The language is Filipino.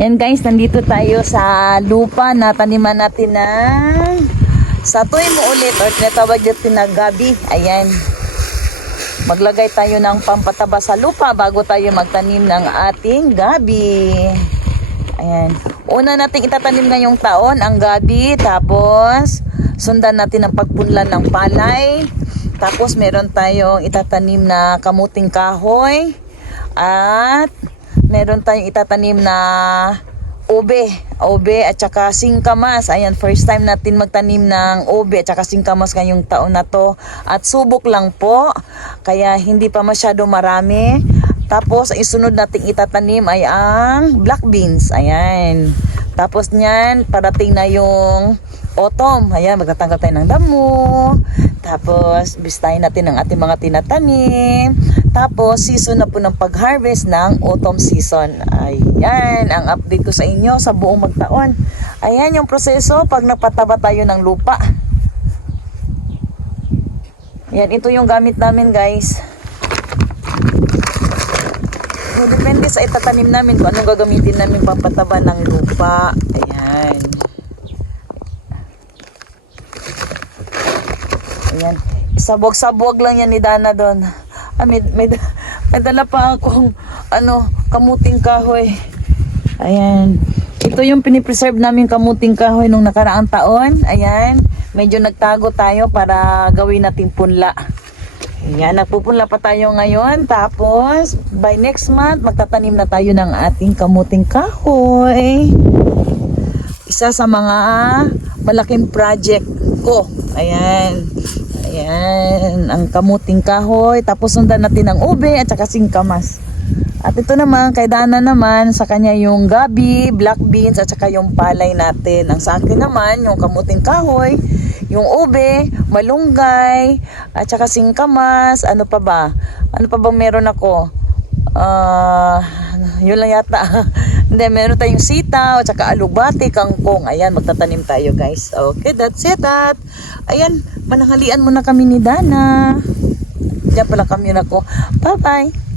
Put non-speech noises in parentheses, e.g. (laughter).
Yan guys, nandito tayo sa lupa na taniman natin ng satoy mo ulit or tinatawag natin na gabi. Ayan. Maglagay tayo ng pampataba sa lupa bago tayo magtanim ng ating gabi. Ayan. Una nating itatanim ngayong taon ang gabi. Tapos, sundan natin ang pagpunlan ng palay. Tapos, meron tayong itatanim na kamuting kahoy. At, meron tayong itatanim na ube. Ube at saka singkamas. Ayan, first time natin magtanim ng ube at saka singkamas ngayong taon na to. At subok lang po. Kaya hindi pa masyado marami. Tapos, ang isunod nating itatanim ay ang black beans. Ayan. Tapos niyan, parating na yung autumn. Ayan, magtatanggal tayo ng damo. Tapos, bistahin natin ang ating mga tinatanim. Tapos, season na po ng pag-harvest ng autumn season. Ayan, ang update ko sa inyo sa buong magtaon. Ayan yung proseso pag napataba tayo ng lupa. Ayan, ito yung gamit namin guys. So, depende sa itatanim namin kung anong gagamitin namin pampataba ng lupa. Ayan. Ayan. Sabog-sabog lang yan ni Dana doon. Ah, may, may, may dala pa akong ano, kamuting kahoy. Ayan. Ito yung pinipreserve namin kamuting kahoy nung nakaraang taon. Ayan. Medyo nagtago tayo para gawin natin punla. Ayan, nagpupunla pa tayo ngayon. Tapos, by next month, magtatanim na tayo ng ating kamuting kahoy. Isa sa mga malaking project ko. Ayan. Ayan, ang kamuting kahoy. Tapos sundan natin ang ube at saka singkamas. At ito naman, kay Dana naman, sa kanya yung gabi, black beans, at saka yung palay natin. Ang sa akin naman, yung kamuting kahoy, yung ube, malunggay, at saka singkamas, ano pa ba? Ano pa bang meron ako? Ah, yun lang yata. (laughs) Hindi, meron tayong sitaw, at saka alubati, kangkong. Ayan, magtatanim tayo guys. Okay, that's it. At, ayan, mananghalian muna kami ni Dana. Diyan pala kami na ko. Bye-bye.